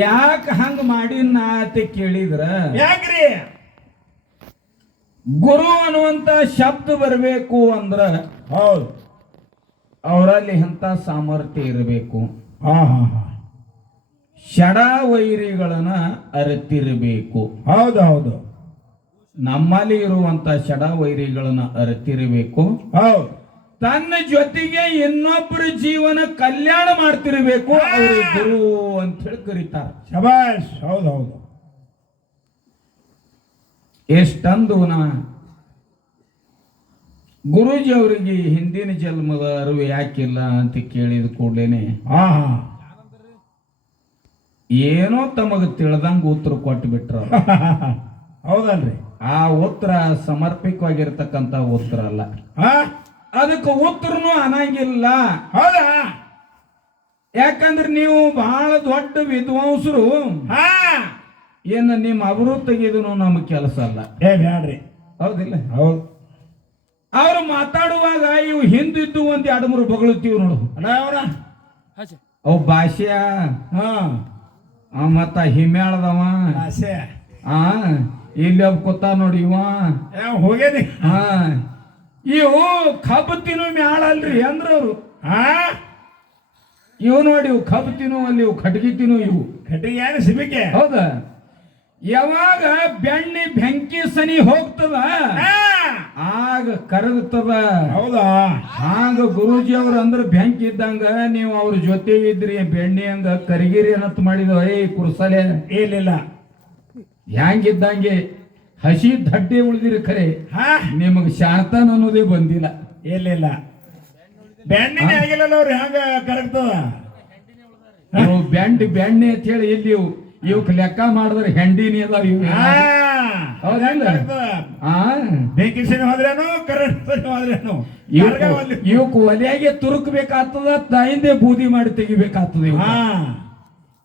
ಯಾಕೆ ಹಂಗ ಮಾಡಿನ ಅಂತ ಕೇಳಿದ್ರ ಯಾಕ್ರಿ ಗುರು ಅನ್ನುವಂತ ಶಬ್ದ ಬರಬೇಕು ಅಂದ್ರ ಹೌದು ಅವರಲ್ಲಿ ಎಂತ ಸಾಮರ್ಥ್ಯ ಇರಬೇಕು, ಹಾ ಹಾ ಹಾ ಷಡ ವೈರಿಗಳನ್ನ ಅರಿತಿರಬೇಕು. ಹೌದು ಹೌದು ನಮ್ಮಲ್ಲಿ ಇರುವಂತ ಷಡ ವೈರಿಗಳನ್ನ ಅರಿತಿರಬೇಕು. ಹೌದು ತನ್ನ ಜೊತೆಗೆ ಇನ್ನೊಬ್ಬರ ಜೀವನ ಕಲ್ಯಾಣ ಮಾಡ್ತಿರ್ಬೇಕು. ಅವರು ಗುರು ಅಂತ ಹೇಳಿ ಕರೀತಾರೆ. ಶಬಾಷ್. ಹೌದು ಹೌದು ಎಷ್ಟಂದು ಗುರೂಜಿ ಅವರಿಗೆ ಹಿಂದಿನ ಜನ್ಮದ ಅರಿವು ಯಾಕಿಲ್ಲ ಅಂತ ಕೇಳಿದ ಕೂಡಲೇನೆ ಹಾ ಹಾ ಏನೋ ತಮಗ ತಿಳಿದಂಗ ಉತ್ತರ ಕೊಟ್ಟು ಬಿಟ್ರ. ಹೌದಲ್ರಿ, ಆ ಉತ್ತರ ಸಮರ್ಪಕವಾಗಿರ್ತಕ್ಕಂತ ಉತ್ತರ ಅಲ್ಲ. ಹಾ ಅದಕ್ಕೆ ಉತ್ತರನು ಅನ್ನಂಗಿಲ್ಲ. ಹೌದಾ? ಯಾಕಂದ್ರೆ ನೀವು ಬಹಳ ದೊಡ್ಡ ವಿದ್ವಾಂಸರು. ಹಾ ಏನು ನಿಮ್ಮ ಅಬರು ತೆಗೆದನು ನಮ್ಮ ಕೆಲಸ ಅಲ್ಲ. ಏ ಬ್ಯಾಡ್ರಿ. ಹೌದಿಲ್ಲ? ಹೌದು. ಅವ್ರು ಮಾತಾಡುವಾಗ ಇವು ಹಿಂದಿದ್ದು ಒಂದ್ ಎರಡು ಮೂರು ಬಗಳುತ್ತೀವಿ ನೋಡು. ಅವರ ಅವು ಭಾಷೆಯ ಹಾ ಮತ್ತ ಹಿಮ್ಯಾಳದವ ಆಸೆ ಇಲ್ಲಿ ಒಬ್ಬ ಕೂತ ನೋಡಿ ಇವ ಹೋಗ್ಯಾನಿ. ಹಾ ಇವು ಕಬ್ಬು ತಿನ್ನು ಮ್ಯಾಳ ಅಲ್ರಿ ಅಂದ್ರ ಅವ್ರು. ಹಾ ಇವು ನೋಡಿ ಇವು ಕಬ್ಬು ತಿನ್ನು ಅಲ್ಲಿ ಇವು ಕಟ್ಗಿ ತಿನ್ನು ಇವು ಕಟ್ಟಿಗೆ ಏನು ಸಿಬಿಕೆ. ಹೌದಾ? ಯಾವಾಗ ಬೆಣ್ಣೆ ಬೆಂಕಿ ಸನಿ ಹೋಗ್ತದ ಆಗ ಕರಗ್ತದ. ಹೌದಾ? ಹಾಗ ಗುರೂಜಿ ಅವ್ರ ಅಂದ್ರ ಬೆಂಕಿ ಇದ್ದಂಗ ನೀವು ಅವ್ರ ಜೊತೆ ಇದ್ರಿ ಬೆಣ್ಣೆ ಹಂಗ ಕರಿಗಿರಿ ಅನ್ನತ್ ಮಾಡಿದ. ಕುರ್ಸಲೆ ಇಲ್ಲ ಹ್ಯಾಂಗಿದ್ದಂಗೆ ಹಸಿ ದಡ್ಡೆ ಉಳಿದಿರಿ ಖರೆ ಹಾ ನಿಮಗ್ ಶಾಂತನ ಅನ್ನೋದೇ ಬಂದಿಲ್ಲ. ಇಲ್ಲ ಬೆಣ್ಣೆ ಆಗಿಲ್ಲ ಅವ್ರಿ ಹಂಗ ಕರಗ್ತದ. ಇವು ಬೆಣ್ಣೆ ಅಂತ ಹೇಳಿ ಇಲ್ಲಿ ಇವಕ್ ಲೆಕ್ಕ ಮಾಡಿದ್ರೆ ಹೆಂಡಿನಿ ಅದಾವ ಇವು. ಹೌದಿಲ್ಲ? ಬೆಂಕಿ ಸನಿ ಹೋದ್ರೇನು ಕರೆಂಟ್ ಸನಿ ಹೋದ್ರೇನು ಇವಕ್ ಒಲೆಯಾಗೆ ತುರುಕ್ಬೇಕಾಗ್ತದ, ತಾಯಿಂದೆ ಬೂದಿ ಮಾಡಿ ತೆಗಿಬೇಕಾಗ್ತದ. ಇವ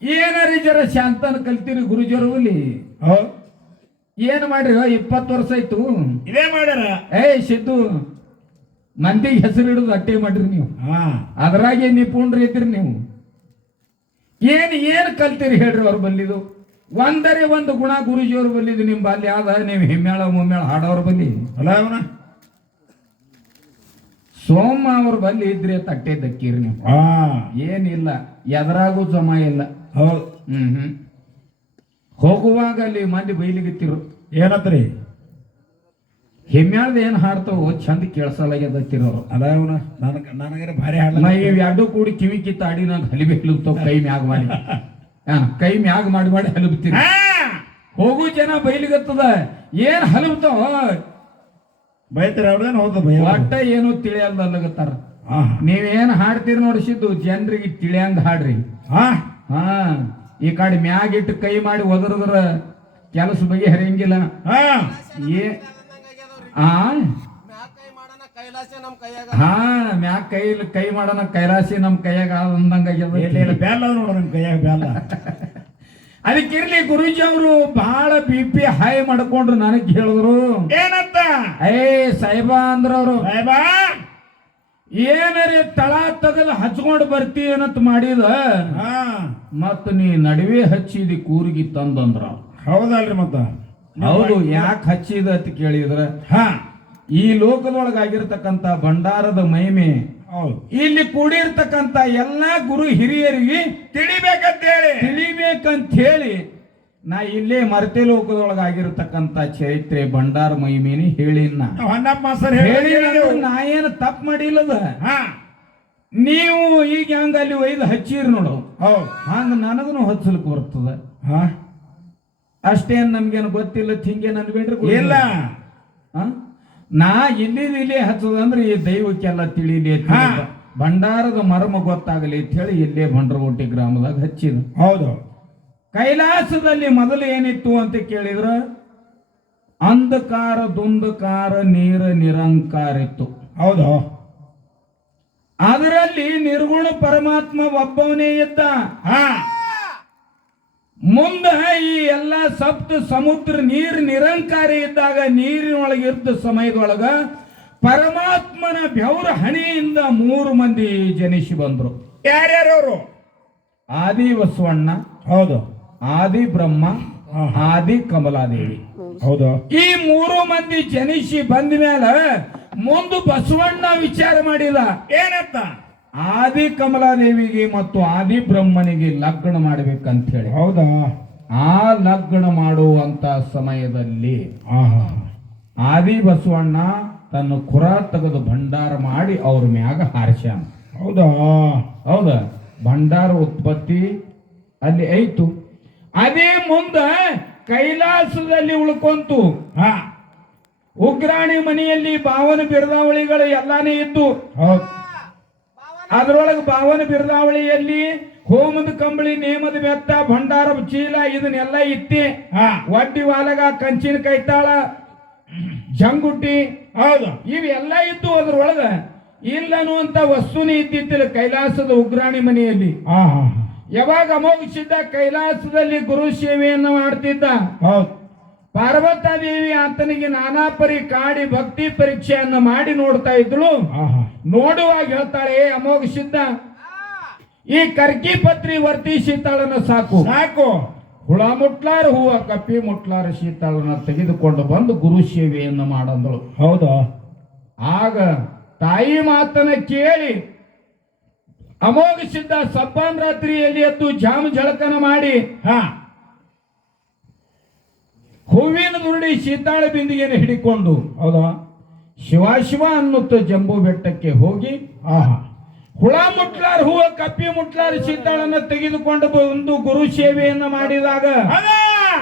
ಏನಾರ ಜರ ಶಾಂತನ ಕಲ್ತೀರಿ ಗುರುಜರು ಅಲ್ಲಿ. ಏನ್ ಮಾಡ್ರಿ? 20 ವರ್ಷ ಆಯ್ತು ಇದೇ ಮಾಡ್ಯಾರ. ಸಿದ್ದು ಮಂದಿಗೆ ಹೆಸರು ಹಿಡಿದು ಅಟ್ಟೆ ಮಾಡ್ರಿ ನೀವು. ಅದ್ರಾಗೆ ನಿಪುಣರು ಇದ್ರಿ ನೀವು. ಏನ್ ಕಲ್ತೀರಿ ಹೇಳ್ರಿ ಅವ್ರ ಬಲ್ಲಿದು? ಒಂದರೆ ಒಂದು ಗುಣ ಗುರುಜಿಯವ್ರ ಬಲ್ಲಿದು ನಿಮ್ ಬಲ್ಲಿ ಆದ. ನೀವು ಹಿಮ್ಮೇಳ ಮುಮ್ಮೇಳ ಹಾಡೋರ್ ಬಲ್ಲಿ ಅಲ್ಲ ಅವನ ಸೋಮ ಅವ್ರ ಬಲ್ಲಿ ಇದ್ರಿ ತಟ್ಟೆ ದಕ್ಕಿರಿ ನೀವು. ಏನಿಲ್ಲ, ಎದರಾಗೂ ಜಮ ಇಲ್ಲ. ಹೌದು. ಹೋಗುವಾಗ ಅಲ್ಲಿ ಮಂದಿ ಬೈಲಿಗಿತ್ತಿರು ಏನತ್ರಿ? ಹಿಮ್ಯಾಳ್ದ ಏನ್ ಹಾಡ್ತಾವ ಚಂದ ಕೇಳ್ಸಲಾಗ್ಯದತ್ತಿರೋರು. ಅದ ಅವನ ನನಗರ ಭಾರಿ ಹಾಡ. ಇವ್ ಎರಡು ಕೂಡಿ ಕಿವಿ ಕಿತ್ತಾಡಿ ನಂಗೆ ಹಲಿಬೇಕ್ಲುತ್ತಾವ ಕೈ ಮ್ಯಾಗ ಮಾಡಿ. ಕೈ ಮ್ಯಾಗ ಮಾಡಿ ಹಲಬ್ತೀರಿ. ಹೋಗು ಜನ ಬೈಲಿಗತ್ತದ. ಏನ್ ಹಲಬ್ತಾವ ಬೈತಾರ ಅವ್ರದೇನು ಹೋದ ಒಟ್ಟ ಏನು ತಿಳಿಯಲ್ಲಗತ್ತಾರ. ನೀವೇನ್ ಹಾಡ್ತೀರಿ ನೋಡಿಸಿದ್ದು ಜನರಿಗೆ ತಿಳಿಯಂಗ ಹಾಡ್ರಿ. ಈ ಕಡೆ ಮ್ಯಾಗ ಇಟ್ಟು ಕೈ ಮಾಡಿ ಒದರದ್ರ ಕೆಲಸ ಬಗ್ಗೆ ಹರಿಯಂಗಿಲ್ಲ. ಮ್ಯಾಗ ಕೈ ಮಾಡೋಣ ಕೈಲಾಸಿ ನಮ್ ಕೈಯಾಗ ಅಂದಂಗ ಬ್ಯಾಲ ನೋಡ ನಮ್ ಕೈಯಾಗ ಬ್ಯಾಲ. ಅದಕ್ಕಿರ್ಲಿ ಗುರೂಜಿ ಅವರು ಬಹಳ BP ಹೈ ಮಾಡ್ಕೊಂಡ್ರು. ನನಗ್ ಹೇಳಿದ್ರು ಏನಂತ? ಸಾಹೇಬ ಅಂದ್ರ ಅವ್ರು, ಸಾಹೇಬಾ ಏನರೇ ತಳ ತಗಲ್ ಹಚ್ಕೊಂಡ್ ಬರ್ತೀನಂತ ಮಾಡಿದ ಮತ್ ನೀ ನಡುವೆ ಹಚ್ಚಿದಿ ಕೂರ್ಗಿ ತಂದಂದ್ರ. ಹೌದಲ್ರಿ? ಮತ್ತ ಹೌದು. ಯಾಕೆ ಹಚ್ಚಿದ ಅಂತ ಕೇಳಿದ್ರ ಈ ಲೋಕದೊಳಗಾಗಿರ್ತಕ್ಕಂಥ ಭಂಡಾರದ ಮಹಿಮೆ ಇಲ್ಲಿ ಕೂಡಿರ್ತಕ್ಕಂಥ ಎಲ್ಲಾ ಗುರು ಹಿರಿಯರಿಗೆ ತಿಳಿಬೇಕಂತ ಹೇಳಿ ನಾ ಇಲ್ಲೇ ಮರ್ತೆ ಲೋಕದೊಳಗಾಗಿರ್ತಕ್ಕಂಥ ಚರಿತ್ರೆ ಭಂಡಾರ ಮಹಿಮೇನಿ ಹೇಳಿನ. ನಾ ಏನು ತಪ್ಪು ಮಾಡಿಲ್ಲದ. ನೀವು ಈಗ ಹಂಗ ಅಲ್ಲಿ ಒಯ್ದು ಹಚ್ಚಿರಿ ನೋಡು, ಹಂಗ ನನಗನು ಹಚ್ಚಲಿಕ್ಕೆ ಬರ್ತದ. ಅಷ್ಟೇನ್ ನಮ್ಗೇನು ಗೊತ್ತಿಲ್ಲ ಹಿಂಗೇನು ಅನ್ಬೇಡ್ರಿ. ಇಲ್ಲ, ನಾ ಇಲ್ಲಿ ಹಚ್ಚದಂದ್ರೆ ಈ ದೈವಕ್ಕೆಲ್ಲ ತಿಳಿಲಿ, ಭಂಡಾರದ ಮರ್ಮ ಗೊತ್ತಾಗಲಿ ಅಂತ ಹೇಳಿ ಇಲ್ಲೇ ಭಂಡ್ರಗುಂಟಿ ಗ್ರಾಮದಾಗ ಹಚ್ಚಿದ. ಹೌದು. ಕೈಲಾಸದಲ್ಲಿ ಮೊದಲು ಏನಿತ್ತು ಅಂತ ಕೇಳಿದ್ರ ಅಂಧಕಾರ ದುಂಧಕಾರ ನೀರ ನಿರಂಕಾರ ಇತ್ತು. ಹೌದು. ಅದರಲ್ಲಿ ನಿರ್ಗುಣ ಪರಮಾತ್ಮ ಒಬ್ಬವನೇ ಇದ್ದ. ಮುಂದ ಈ ಎಲ್ಲ ಸಪ್ತ ಸಮುದ್ರ ನೀರು ನಿರಂಕಾರ ಇದ್ದಾಗ ನೀರಿನೊಳಗಿದ್ದ ಸಮಯದೊಳಗ ಪರಮಾತ್ಮನ ಬೆವರ ಹಣೆಯಿಂದ 3 ಮಂದಿ ಜನಿಸಿ ಬಂದ್ರು. ಯಾರ್ಯಾರವರು? ಆದಿ ಬಸವಣ್ಣ, ಹೌದು ಆದಿ ಬ್ರಹ್ಮ, ಆದಿ ಕಮಲಾದೇವಿ. ಹೌದು. ಈ 3 ಮಂದಿ ಜನಿಸಿ ಬಂದ ಮೇಲೆ ಮುಂದೆ ಬಸವಣ್ಣ ವಿಚಾರ ಮಾಡಿದ ಏನಂತ? ಆದಿ ಕಮಲಾದೇವಿಗೆ ಮತ್ತು ಆದಿ ಬ್ರಹ್ಮನಿಗೆ ಲಗ್ನ ಮಾಡ್ಬೇಕಂತ ಹೇಳಿ. ಹೌದಾ? ಆ ಲಗ್ನ ಮಾಡುವಂತ ಸಮಯದಲ್ಲಿ ಆದಿ ಬಸವಣ್ಣ ತನ್ನ ಕುರ ತೆಗೆದು ಭಂಡಾರ ಮಾಡಿ ಅವ್ರ ಮ್ಯಾಗ ಹಾರಿಸ್ಯಾನ. ಹೌದಾ? ಹೌದ. ಭಂಡಾರ ಉತ್ಪತ್ತಿ ಅಲ್ಲಿ ಐತು. ಅದೇ ಮುಂದ ಕೈಲಾಸದಲ್ಲಿ ಉಳ್ಕೊಂತು. ಉಗ್ರಾಣಿ ಮನೆಯಲ್ಲಿ ಭಾವನ ಬಿರುದಾವಳಿಗಳು ಎಲ್ಲಾನೇ ಇದ್ದು, ಅದ್ರೊಳಗೆ ಭಾವನ ಬಿರುದಾವಳಿಯಲ್ಲಿ ಹೋಮದ ಕಂಬಳಿ, ನೇಮದ ಬೆತ್ತ, ಭಂಡಾರ ಚೀಲ ಇದನ್ನೆಲ್ಲ ಇತ್ತಿ, ಒಡ್ಡಿ ವಾಲಗ, ಕಂಚಿನ ಕೈತಾಳ, ಜಂಗುಟಿ, ಹೌದು, ಇವೆಲ್ಲ ಇದ್ದು. ಅದ್ರೊಳಗ ಇಲ್ಲ ಅನ್ನುವಂತ ವಸ್ತುನೇ ಇದ್ದಿದ್ದಿಲ್ಲ ಕೈಲಾಸದ ಉಗ್ರಾಣಿ ಮನೆಯಲ್ಲಿ. ಯಾವಾಗ ಅಮೋಘ ಸಿದ್ಧ ಕೈಲಾಸದಲ್ಲಿ ಗುರು ಸೇವೆಯನ್ನು ಮಾಡ್ತಿದ್ದ, ಪಾರ್ವತಾದೇವಿ ಆತನಿಗೆ ನಾನಾ ಪರಿ ಕಾಡಿ ಭಕ್ತಿ ಪರೀಕ್ಷೆಯನ್ನು ಮಾಡಿ ನೋಡ್ತಾ ಇದ್ಳು. ನೋಡುವಾಗ ಹೇಳ್ತಾಳೆ, ಅಮೋಘ ಸಿದ್ಧ, ಈ ಕರ್ಕಿ ಪತ್ರಿ ವರ್ತಿ ಶೀತಾಳನ ಸಾಕು ಸಾಕು, ಹುಳ ಮುಟ್ಲಾರ ಹೂವ ಕಪ್ಪಿ ಮುಟ್ಲಾರ ಶೀತಾಳನ ತೆಗೆದುಕೊಂಡು ಬಂದು ಗುರು ಸೇವೆಯನ್ನು ಮಾಡಂದಳು. ಹೌದಾ? ಆಗ ತಾಯಿ ಮಾತನ್ನ ಕೇಳಿ ಅಮೋಘ ಸಿದ್ಧ ಸಬ್ಬಾನ್ ರಾತ್ರಿಯಲ್ಲಿ ಎದ್ದು ಜಾಮ ಜಳಕನ ಮಾಡಿ ಹೂವಿನ ದುರುಡಿ ಶೀತಾಳ ಬಿಂದಿಗೆಯನ್ನು ಹಿಡಿಕೊಂಡು, ಹೌದಾ, ಶಿವ ಅನ್ನುತ್ತ ಜಂಬೂ ಬೆಟ್ಟಕ್ಕೆ ಹೋಗಿ ಹುಳ ಮುಟ್ಲಾರ ಹೂವ ಕಪ್ಪಿ ಮುಟ್ಲಾರ ಶೀತಾಳನ್ನ ತೆಗೆದುಕೊಂಡು ಬಂದು ಗುರು ಸೇವೆಯನ್ನು ಮಾಡಿದಾಗ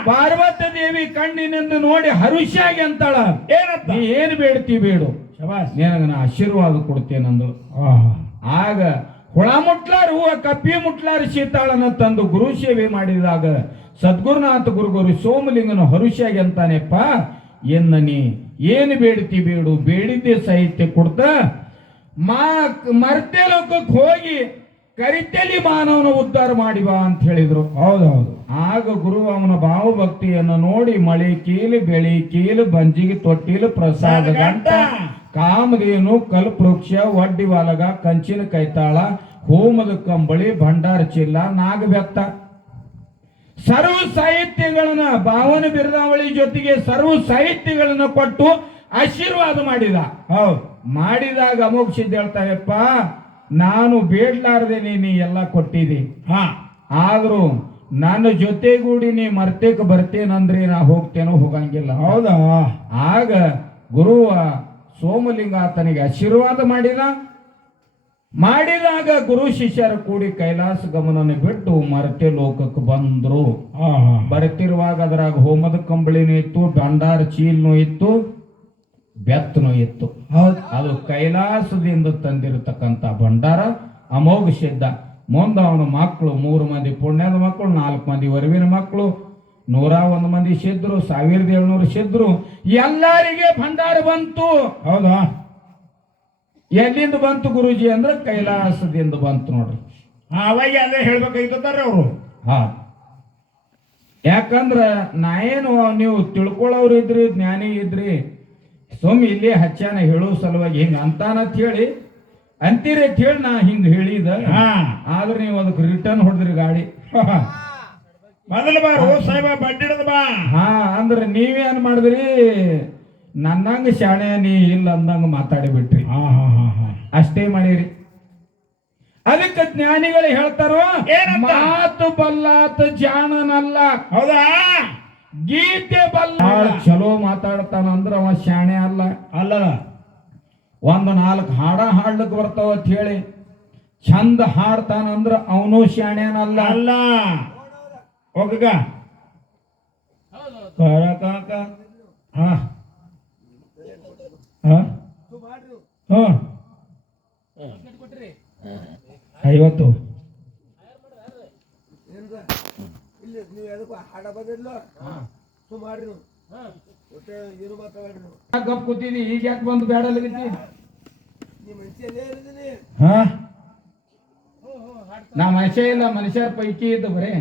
ಪಾರ್ವತಿ ದೇವಿ ಕಣ್ಣಿನಿಂದ ನೋಡಿ ಹರುಷಾಗಿ ಅಂತಾಳ, ನೀ ಏನು ಬೇಡ್ತಿ ಬೇಡು, ನಿನಗ ನಾ ಆಶೀರ್ವಾದ ಕೊಡ್ತೇನಂದು. ಆಗ ಹುಳ ಮುಟ್ಲಾರ ಹೂವ ಕಪ್ಪಿ ಮುಟ್ಲಾರ ಶೀತಾಳನ್ನ ತಂದು ಗುರು ಸೇವೆ ಮಾಡಿದಾಗ ಸದ್ಗುರುನಾಥ ಗುರುಗುರು ಸೋಮಲಿಂಗನು ಹರುಷಾಗಿ ಅಂತಾನೆಪ್ಪ, ನೀ ಏನು ಬೇಡ್ತಿ ಬೇಡು, ಬೇಡಿದ್ದೆ ಸಾಹಿತ್ಯ ಕೊಡ್ತ ಮರ್ತೆ ಲೋಕಕ್ಕೆ ಹೋಗಿ ಕರಿತೆಲಿ ಮಾನವನ ಉದ್ಧಾರ ಮಾಡಿ ಬಾ ಅಂತ ಹೇಳಿದ್ರು. ಹೌದೌದು. ಆಗ ಗುರು ಅವನ ಭಾವಭಕ್ತಿಯನ್ನು ನೋಡಿ ಮಳೆ ಕೀಲು, ಬೆಳಿ ಕೀಲು, ಬಂಜಿಗೆ ತೊಟ್ಟಿಲು, ಪ್ರಸಾದ ಗಂಟ, ಕಾಮಧೇನು, ಕಲ್ಪವೃಕ್ಷ, ಒಡ್ಡಿ ವಾಲಗ, ಕಂಚಿನ ಕೈತಾಳ, ಹೋಮದ ಕಂಬಳಿ, ಭಂಡಾರ ಚಿಲ್ಲ, ನಾಗಬೆತ್ತ ಸರ್ವ ಸಾಹಿತ್ಯಗಳನ್ನ ಭಾವನ ಬಿರುದಾವಳಿ ಜೊತೆಗೆ ಸರ್ವ ಸಾಹಿತ್ಯಗಳನ್ನ ಕೊಟ್ಟು ಆಶೀರ್ವಾದ ಮಾಡಿದ. ಹೌದು. ಮಾಡಿದಾಗ ಅಮೋಘ ಸಿದ್ಧ ಹೇಳ್ತಾರೆಪ್ಪ, ನಾನು ಬೇಡ್ಲಾರ್ದೆ ನೀ ಎಲ್ಲ ಕೊಟ್ಟಿದಿ, ಆದ್ರೂ ನನ್ನ ಜೊತೆಗೂಡಿ ನೀ ಮರ್ತೇಕ ಬರ್ತೇನಂದ್ರೆ ನಾ ಹೋಗ್ತೇನೋ ಹೋಗಂಗಿಲ್ಲ. ಹೌದಾ? ಆಗ ಗುರುವ ಸೋಮಲಿಂಗ ಆತನಿಗೆ ಆಶೀರ್ವಾದ ಮಾಡಿದಾಗ ಗುರು ಶಿಷ್ಯರು ಕೂಡಿ ಕೈಲಾಸ ಗಮನನ್ನು ಬಿಟ್ಟು ಮರ್ತೆ ಲೋಕಕ್ಕೆ ಬಂದ್ರು. ಬರ್ತಿರುವಾಗ ಅದ್ರಾಗ ಹೋಮದ ಕಂಬಳಿನೂ ಇತ್ತು, ಭಂಡಾರ ಚೀಲ್ನೂ ಇತ್ತು, ಬೆತ್ತನೂ ಇತ್ತು. ಅದು ಕೈಲಾಸದಿಂದ ತಂದಿರತಕ್ಕಂತ ಭಂಡಾರ. ಅಮೋಘ ಸಿದ್ಧ ಮುಂದೆ ಅವನ ಮಕ್ಕಳು 3 ಮಂದಿ ಪುಣ್ಯದ ಮಕ್ಕಳು, 4 ಮಂದಿ ವರವಿನ ಮಕ್ಕಳು, 101 ಮಂದಿ ಸಿದ್ರು, 1700 ಸಿದ್ರು, ಎಲ್ಲರಿಗೆ ಭಂಡಾರ ಬಂತು. ಹೌದಾ? ಎಲ್ಲಿಂದ ಬಂತು ಗುರುಜಿ ಅಂದ್ರೆ ಕೈಲಾಸದಿಂದ ಬಂತು ನೋಡ್ರಿ. ಅವಾಗ ಅದೇ ಹೇಳ್ಬೇಕಾಗಿದ್ದಾರೆ ಅವರು. ಯಾಕಂದ್ರ ನಾ ಏನು ನೀವು ತಿಳ್ಕೊಳ್ಳೋರು ಇದ್ರಿ, ಜ್ಞಾನಿ ಇದ್ರಿ, ಇಲ್ಲಿ ಹಚ್ಚಾನ ಹೇಳೋ ಸಲುವಾಗಿ ಹಿಂಗ ಅಂತಾನಂತ ಹೇಳಿ ಅಂತೀರಿ ಅಂತ ಹೇಳಿ ನಾ ಹಿಂಗ ಹೇಳಿದ. ಆದ್ರೆ ನೀವು ಅದಕ್ಕೆ ರಿಟರ್ನ್ ಹೊಡೆದ್ರಿ ಗಾಡಿ. ಮೊದಲು ಬಾ ಸಾಹೇಬ ಬಡ್ಡಿಡದ ಬಾ. ಅಂದ್ರೆ ನೀವೇನ್ ಮಾಡಿದ್ರಿ, ನನ್ನಂಗ ಶಾಣೆ ನೀ ಇಲ್ಲ ಅಂದಂಗ ಮಾತಾಡಿ ಬಿಟ್ರಿ. ಅಷ್ಟೇ ಮಾಡಿರಿ. ಅದಕ್ಕೆ ಜ್ಞಾನಿಗಳು ಹೇಳ್ತಾರೋ, ಮಾತು ಬಲ್ಲಾತ ಜಾಣನಲ್ಲ. ಹೌದಾ? ಗೀತೆ ಬಲ್ಲ ಚಲೋ ಮಾತಾಡ್ತಾನ ಅಂದ್ರ ಅವ ಶಾಣೆ ಅಲ್ಲ. ಒಂದು 4 ಹಾಡ ಹಾಡ್ಲಿಕ್ಕೆ ಬರ್ತಾವ ಅಂತ ಹೇಳಿ ಚಂದ ಹಾಡ್ತಾನಂದ್ರ ಅವನು ಶಾಣೆನಲ್ಲ. ಅಲ್ಲ ಹೋಗ ಹಾ 50 ಗಪ್ ಕೂತಿದಿ, ಈಗ ಯಾಕೆ ಬಂದು ಬೇಡಲಾಗೈತಿ? ನಾ ಮನುಷ್ಯ ಇಲ್ಲ, ಮನುಷ್ಯರ ಪೈಕಿ ಇದ್ದ ಬರೇ.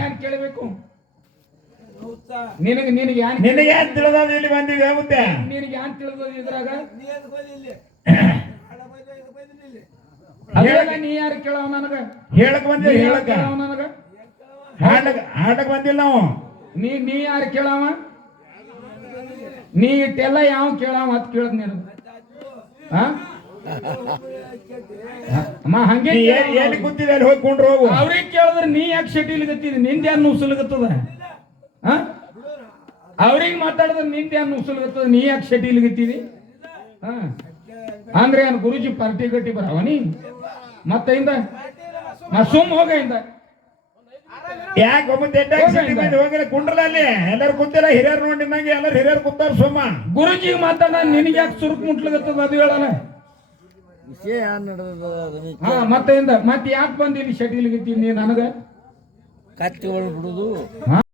ಯಾಕೆ ಕೇಳಬೇಕು? ನಿನಗೆ ಯಾನ್ ತಿಳಿದ ಇಲ್ಲಿ ಬಂದಿದೆ ಮುಂದೆ? ನಿನಗೆ ಯಾನ್ ತಿಳಿದ ಇದ್ರಾಗ? ಅದೆಲ್ಲ ನೀ ಯಾರು ಕೇಳವ ನನಗ ಹೇಳಕ್ ಬಂದಿ ಹೇಳಕ್ ಕೇಳವ ನನಗ ಹಾಡಕ್ ಬಂದಿಲ್ಲ ನಾವು ನೀ ಯಾರು ಕೇಳವ ನೀ ಇಟ್ಟೆಲ್ಲ ಯಾವ ಕೇಳವ ಅಂತ ಕೇಳದ್ ನೀನು ಹಂಗೆ ಎಲ್ಲಿ ಕೂತಿದೆ ಅಲ್ಲಿ ಹೋಗಿ ಕೊಂಡ್ರು ಹೋಗು ಅವ್ರಿಗೆ ಕೇಳಿದ್ರೆ ನೀ ಯಾಕೆ ಶೆಟಿಲ್ಗತ್ತಿದಿ ನಿಂದ ನುಸುಲ್ಗತ್ತದ ಅವ್ರಿಗೆ ಮಾತಾಡಿದ್ರೆ ನಿಂದ ನುಸುಲ್ಗತ್ತದ ನೀ ಯಾಕೆ ಶೆಟಿಲ್ಗತ್ತಿದಿ ಅಂದ್ರೆ ಏನ್ ಗುರುಜಿ ಪಾರ್ಟಿ ಗಟ್ಟಿ ಬರವ ನೀ ಮತ್ತೆ ಇಂದ ಸುಮ್ ಹೋಗ ಇಂದ ಯಾಕೆ ಹೋಗಿಲ್ಲ ಕುಂಡ್ರಲ್ಲ ಅಲ್ಲಿ ಎಲ್ಲರೂ ಕೂತಿಲ್ಲ ಹಿರಿಯರು ನೋಡಿ ನಂಗೆ ಎಲ್ಲರೂ ಹಿರಿಯರು ಕೂತಾರ ಸೋಮ ಗುರುಜಿ ಮಾತಾಡ ನಿನಗೆ ಯಾಕೆ ಸುರುಕ್ ಮುಟ್ಲಗತ್ತದ ಅದು ಹೇಳಲ್ಲ ವಿಷಯ ಮತ್ತೆ ಇಂದ ಮತ್ತೆ ಯಾಕೆ ಬಂದಿಲ್ಲಿ ಶೆಟಿಲ್ಗತ್ತೀನಿ ನನಗ ಕತ್ತಿ ಒಳಗೆ ಬಿಡುದು